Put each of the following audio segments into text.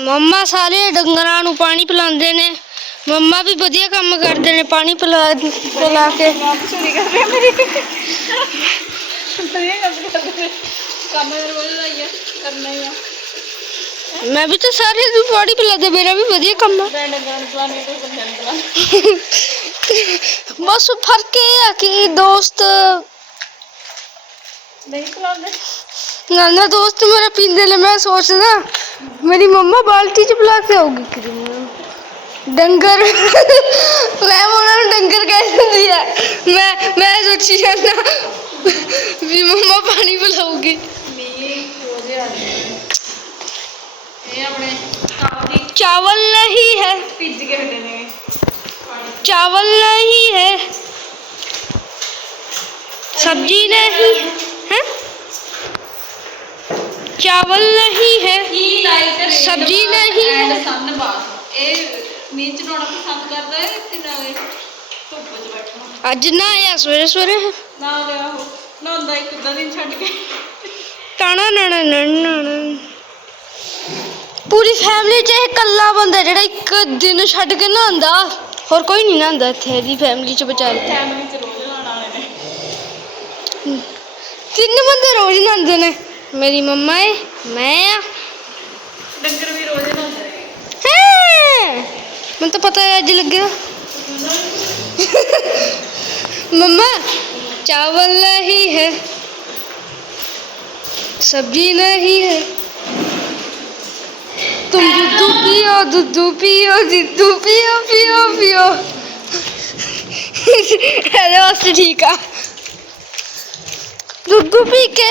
ਮੰਮਾ ਸਾਰੇ ਡੰਗਰਾਂ ਨੂੰ ਪਾਣੀ ਪਿਲਾਉਂਦੇ ਨੇ। ਮੰਮਾ ਵੀ ਵਧੀਆ ਕੰਮ ਕਰਦੇ ਨੇ, ਪਾਣੀ ਪਿਲਾ ਪਿਲਾ ਕੇ। ਚੋਰੀ ਕਰ ਰਿਹਾ ਮੇਰੀ ਵਧੀਆ ਕੰਮ ਕਰਦੇ ਕੰਮ ਮੇਰੇ ਕੋਲ ਲਾਈ ਆ ਕਰਨਾ ਹੀ ਆ ਮੈਂ ਵੀ ਤਾਂ ਸਾਰੇ ਨੂੰ ਪਾਣੀ ਪਿਲਾਦੇ ਮੇਰਾ ਵੀ ਵਧੀਆ ਕੰਮ ਆ। ਬੈਂਡ ਗਾਣ ਪਲਾਨੇ ਤੇ ਬੰਦਨ ਪਲਾਨ ਬਸ ਫ਼ਰਕ ਇਹ ਆ ਕਿ ਦੋਸਤ ਨਹੀਂ ਪਲਾਉਂਦੇ। ना दोस्त मेरा पीने ले मैं सोच ना मेरी मम्मा बाल्टी च बुला के आओगी क्रीम। डंगर। मैं बोला, डंगर कैसे दिया मैं मैं सोची है ना भी मम्मा पानी बुलाऊगी चावल नहीं है। चावल नहीं है। सब्ज़ी नहीं है। ਚਾਵਲ ਨਹੀਂ ਹੈ ਸਬਜ਼ੀ ਨਹੀਂ ਹੈ। ਅੱਜ ਨਾ ਆਇਆ ਸਵੇਰੇ ਸਵੇਰੇ। ਨਾ ਰਿਹਾ ਉਹ ਨਹਾਉਂਦਾ ਇੱਕ ਦਿਨ ਛੱਡ ਕੇ। ਟਾਣਾ ਨਣਾ ਨਣਾ ਪੂਰੀ ਫੈਮਿਲੀ ਚ ਇਹ ਇਕੱਲਾ ਬੰਦਾ ਜਿਹੜਾ ਇੱਕ ਦਿਨ ਛੱਡ ਕੇ ਨਹਾਉਂਦਾ। ਹੋਰ ਕੋਈ ਨਹੀਂ ਨਹਾਉਂਦਾ ਇੱਥੇ ਇਹਦੀ ਫੈਮਿਲੀ ਚ ਵਿਚਾਰੇ ਫੈਮਿਲੀ ਚ ਰੋਜ਼ ਨਹਾਉਣ ਵਾਲੇ ਨੇ। ਤਿੰਨ ਬੰਦੇ ਰੋਜ਼ ਨਹਾਉਂਦੇ ਨੇ। मेरी मम्मा है मैं डंगर भी रोज है मैं तो पता है आज लग गया। मम्मा चावल नहीं है सब्ज़ी नहीं है। तुम दुद्धू पियो दुद्धू पियो दुद्धू पियो पियो पियो। अरे वास्ते ठीक है दुद्धू पी के।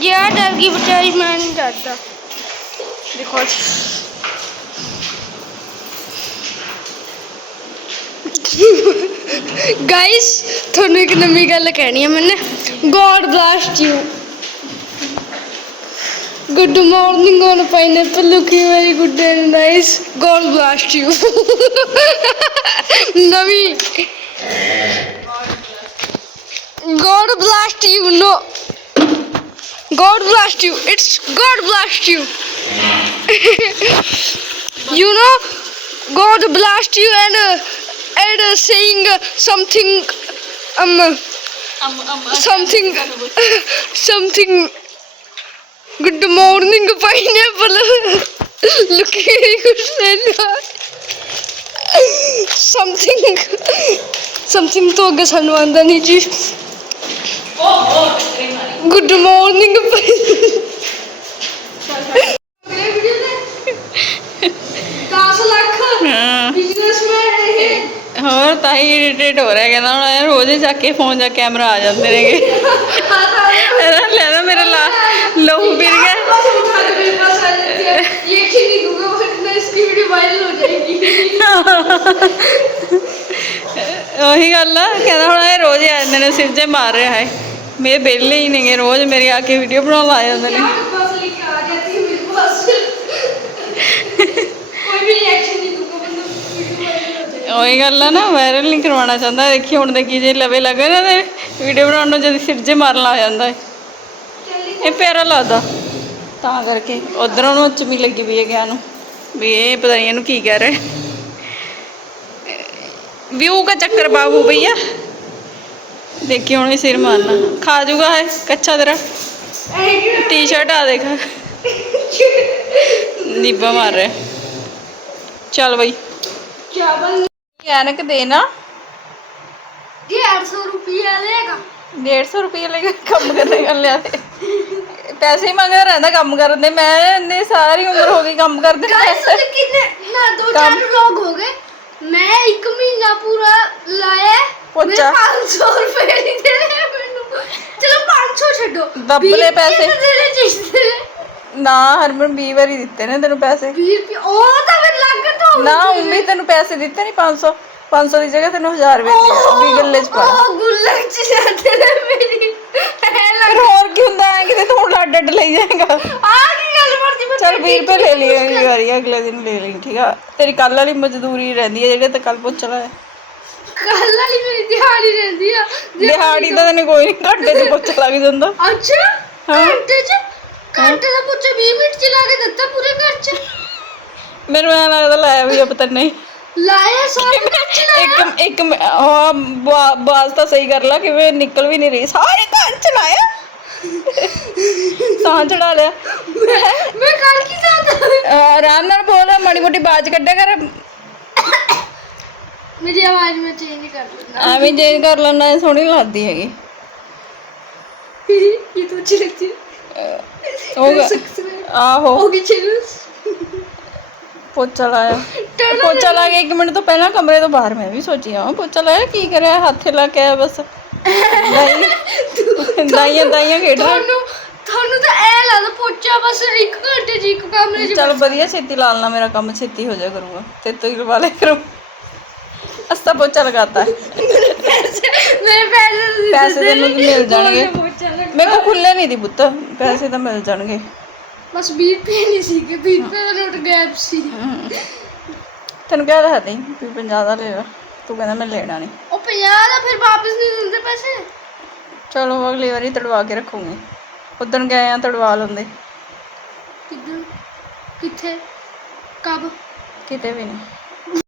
ਨਾ ਨਾ ਨਾ ਤਾਂ ਡਰ ਗਈ ਬਚਾਰੀ ਮੈਂ ਨਹੀਂ ਡਰਦਾ ਦੇਖੋ ਗਾਈਸ ਤੁਹਾਨੂੰ ਇੱਕ ਨਵੀਂ ਗੱਲ ਕਹਿਣੀ ਹੈ ਮੈਨੇ God bless you Good morning on pineapple, looking very good and nice. God blast you. Navi. God blast you. No. God bless you. It's God bless you. you know, God bless you and uh, and uh, saying uh, something um, uh, um, um uh, something something. Good morning, pineapple. Looking good. something something to gas hanwanda ni ji good morning ਹੋਰ ਤਾਂ ਹੀ irritate ਹੋ ਰਿਹਾ, ਕਹਿੰਦਾ ਹੁਣ ਯਾਰ ਰੋਜ਼ ਹੀ ਕੇ phone ਜਾਂ camera ਆ ਜਾਂਦੇ ਨੇਗੇ। ਇਹਦਾ ਲੈ ਨਾ ਮੇਰਾ ਲਾ ਲਹੂ ਪੀਰ ਗਿਆ ਉਹੀ ਗੱਲ ਆ, ਕਹਿੰਦਾ ਹੁਣ ਇਹ ਰੋਜ਼ ਆ ਜਾਂਦੇ ਨੇ, ਸਿਰ ਜੇ ਮਾਰ ਰਿਹਾ ਹੈ ਮੇਰੇ ਬੇਲੇ ਹੀ ਨੇਗੇ ਰੋਜ਼ ਮੇਰੇ ਆ ਕੇ ਵੀਡੀਓ ਬਣਾਉਣ ਆ ਜਾਂਦੇ ਨੇ यहाँ पे बस लेके आ जाती है मेरे पास कोई भी रिएक्शन नहीं दूंगा मतलब वीडियो वायरल हो जाएगी ਉਹੀ ਗੱਲ ਆ ਨਾ ਵਾਇਰਲ ਨਹੀਂ ਕਰਵਾਉਣਾ ਚਾਹੁੰਦਾ ਦੇਖੀ ਹੁਣ ਦੇ ਕੀ ਜੇ ਲਵੇ ਲੱਗੇ ਨਾ ਤੇ ਵੀਡੀਓ ਬਣਾਉਣ ਨੂੰ ਜਦ ਸਿਰ ਜੇ ਮਾਰਨ ਲੱਗ ਜਾਂਦਾ ਹੈ चल ਇਹ ਪਿਆਰਾ ਲੱਗਦਾ ਤਾਂ ਕਰਕੇ ਉਧਰੋਂ ਨੂੰ ਚਮੀ ਲੱਗੀ ਵੀ ਹੈ ਗਿਆ ਨੂੰ ਵੀ ਇਹ ਪਤਾ ਨਹੀਂ ਇਹਨੂੰ ਕੀ ਕਹਿ ਰਿਹਾ ਵਿਊ ਦਾ ਚੱਕਰ ਬਾਬੂ ਭਈਆ ਦੇਖੀ ਹੁਣ ਵੀ ਸਿਰ ਮਾਰਨਾ। ਖਾ ਜੂਗਾ ਹੈ ਕੱਚਾ ਤੇਰਾ। ਟੀ-ਸ਼ਰਟ ਆ ਦੇਖ। ਨੀਬਾ ਮਾਰ ਰਿਹਾ। ਚੱਲ ਬਈ। ਚਾਵਲ ਐਨਕ ਦੇ ਨਾ। 150 ਰੁਪਏ ਲੇਗਾ 150 ਰੁਪਏ ਲੇਗਾ ਕੰਮ ਕਰਨੇ ਕਰ ਲਿਆ ਤੇ। ਪੈਸੇ ਮੰਗਦਾ ਰਹਿੰਦਾ ਕੰਮ ਕਰਨ ਦੇ। ਮੈਂ ਇੰਨੇ ਸਾਰੀ ਉਮਰ ਹੋ ਗਈ ਕੰਮ ਕਰਦੇ ਨਾ ਦੋ ਚਾਰ ਲੋਕ ਹੋ ਗਏ। ਮੈਂ 1 ਮਹੀਨਾ ਪੂਰਾ ਲਾਇਆ। ਪੋਚਾ। 500 ਰੁਪਏ ਨਹੀਂ ਦੇਣੇ ਮੈਨੂੰ। ਚਲੋ 500 ਛੱਡੋ। ਦੱਬਲੇ ਪੈਸੇ। ਤੇਰੇ ਚਿਸ਼ਤੇ ਨਾ। ਹਰਮਨ 20 ਵਾਰੀ ਦਿੱਤੇ ਨੇ ਤੈਨੂੰ ਪੈਸੇ। 20 ਰੁਪਏ ਉਹ ਤਾਂ ਮੈਨੂੰ ਲੱਗ ਤੋ ਨਾ ਉਮੀ ਤੈਨੂੰ ਪੈਸੇ ਦਿੱਤੇ ਨਹੀਂ 500 500 ਦੀ ਜਗ੍ਹਾ ਤੈਨੂੰ 1000 ਰੁਪਏ ਦਿੱਤੇ ਵੀ ਗੱਲੇ ਚ ਪਾ। ਉਹ ਗੁੱਲਕ ਚ ਜਾਂਦੇ ਨੇ ਮੇਰੀ। ਫਿਰ ਹੋਰ ਕੀ ਹੁੰਦਾ ਹੈ ਕਿਤੇ ਤੂੰ ਲੱਡ ਡੱਡ ਲਈ ਜਾਏਗਾ। ਆ ਕੀ ਗੱਲ ਮਰਦੀ ਮੈਂ ਚਲ 20 ਰੁਪਏ ਲੈ ਲਈਏ ਵਾਰੀ ਅਗਲੇ ਦਿਨ ਲੈ ਲਈ ਠੀਕ ਆ। ਤੇਰੀ ਕੱਲ ਵਾਲੀ ਮਜ਼ਦੂਰੀ ਰਹਿੰਦੀ ਹੈ ਜਿਹੜੇ ਤੇ ਕੱਲ ਪੁੱਛਣਾ ਹੈ ਕੱਲ ਵਾਲੀ ਮੇਰੀ ਦਿਹਾੜੀ ਰਹਿੰਦੀ ਆ। ਦਿਹਾੜੀ ਤਾਂ ਤੈਨੂੰ ਕੋਈ ਨਹੀਂ ਘੰਟੇ ਤੇ ਪੁੱਛ ਲੱਗ ਜਾਂਦਾ। ਅੱਛਾ ਹਾਂ। ਘੰਟੇ ਚ? ਘੰਟੇ ਦਾ ਪੁੱਛਾ 20 ਮਿੰਟ ਚ ਲਾ ਕੇ ਦਿੱਤਾ ਪੂਰੇ ਘਰ ਚ? ਮੈਨੂੰ ਐਂ ਲੱਗਦਾ ਲਾਇਆ ਵੀ ਆ ਪਤਾ ਨਹੀਂ। ਲਾਇਆ ਸਾਰੇ ਘਰ ਚ ਲਾਇਆ? ਇੱਕ ਇੱਕ ਮ- ਬਾ- ਬਾਜ਼ ਤਾਂ ਸਹੀ ਕਰ ਲਾ ਕਿਵੇਂ ਨਿਕਲ ਵੀ ਨਹੀਂ ਰਹੀ। ਸਾਰੇ ਘਰ ਚ ਲਾਇਆ? ਸਾਹ ਚੜਾ ਲਿਆ। ਮੈਂ- ਮੈਂ ਕਰ ਕੀ ਅਹ ਆਰਾਮ ਨਾਲ ਬੋਲ ਮਾੜੀ ਮੋਟੀ ਬਾਜ਼ ਕੱਢਿਆ ਕਰ। ਮੇਰੀ ਆਵਾਜ਼ ਮੈਂ ਚੇਂਜ ਕਰ ਲੈਣਾ ਐਵੇਂ ਚੇਂਜ ਕਰ ਲੈਣਾ ਸੋਹਣੀ ਲੱਗਦੀ ਹੈਗੀ। ਇਹ ਤੂੰ ਅੱਛੀ ਲੱਗਦੀ ਉਹ ਆਹੋ। ਹੋ ਗਈ ਪੋਚਾ ਲਾਇਆ। ਪੋਚਾ ਲਾ ਕੇ 1 ਤੋਂ ਪਹਿਲਾਂ ਕਮਰੇ ਤੋਂ ਬਾਹਰ ਮੈਂ ਵੀ ਸੋਚੀ ਆ ਪੋਚਾ ਲਾਇਆ ਕੀ ਕਰਿਆ? ਹੱਥੇ ਲਾ ਕੇ ਬਸ। ਦਾਈਆਂ ਦਾਈਆਂ ਖੇਡਾਂ ਤੁਹਾਨੂੰ ਤੁਹਾਨੂੰ ਤਾਂ ਐ ਲੱਗਦਾ ਪੋਚਾ ਬਸ 1 ਘੰਟੇ ਜੀ ਇੱਕ ਕਮਰੇ ਚ ਚਲ ਵਧੀਆ ਛੇਤੀ ਲਾ ਲੈਣਾ ਮੇਰਾ ਕੰਮ ਛੇਤੀ ਹੋ ਜਾ ਕਰੂਗਾ। ਤੇ ਤੂੰ ਲਵਾ ਲੈ ਕਰੂਗਾ ਅਸਤਾ ਪੋਚਾ ਲਗਾਤਾ। ਹੈ ਮੇਰੇ ਪੈਸੇ ਪੈਸੇ ਤੈਨੂੰ ਮਿਲ ਜਾਣਗੇ। ਮੇਰੇ ਕੋ ਖੁੱਲੇ ਨਹੀਂ ਦੀ ਪੁੱਤ। ਪੈਸੇ ਤਾਂ ਮਿਲ ਜਾਣਗੇ। ਬਸ 20 ਰੁਪਏ ਨਹੀਂ ਸੀ ਕਿ 20 ਰੁਪਏ ਦਾ ਨੋਟ ਗਾਇਬ ਸੀ। ਤੈਨੂੰ ਕਹਿ ਰਿਹਾ ਨਹੀਂ ਵੀ 50 ਦਾ ਲੈ ਲਾ। ਤੂੰ ਕਹਿੰਦਾ ਮੈਂ ਲੈਣਾ ਨਹੀਂ ਉਹ 50 ਦਾ ਫਿਰ ਵਾਪਸ ਨਹੀਂ ਦਿੰਦੇ ਪੈਸੇ? ਚਲੋ ਅਗਲੀ ਵਾਰੀ ਤੜਵਾ ਕੇ ਰੱਖੂਗੀ। ਉਦੋਂ ਗਏ ਆ ਤੜਵਾ ਲੈਂਦੇ। ਕਿੱਧਰ? ਕਿੱਥੇ? ਕਬ? ਕਿਤੇ ਵੀ ਨਹੀਂ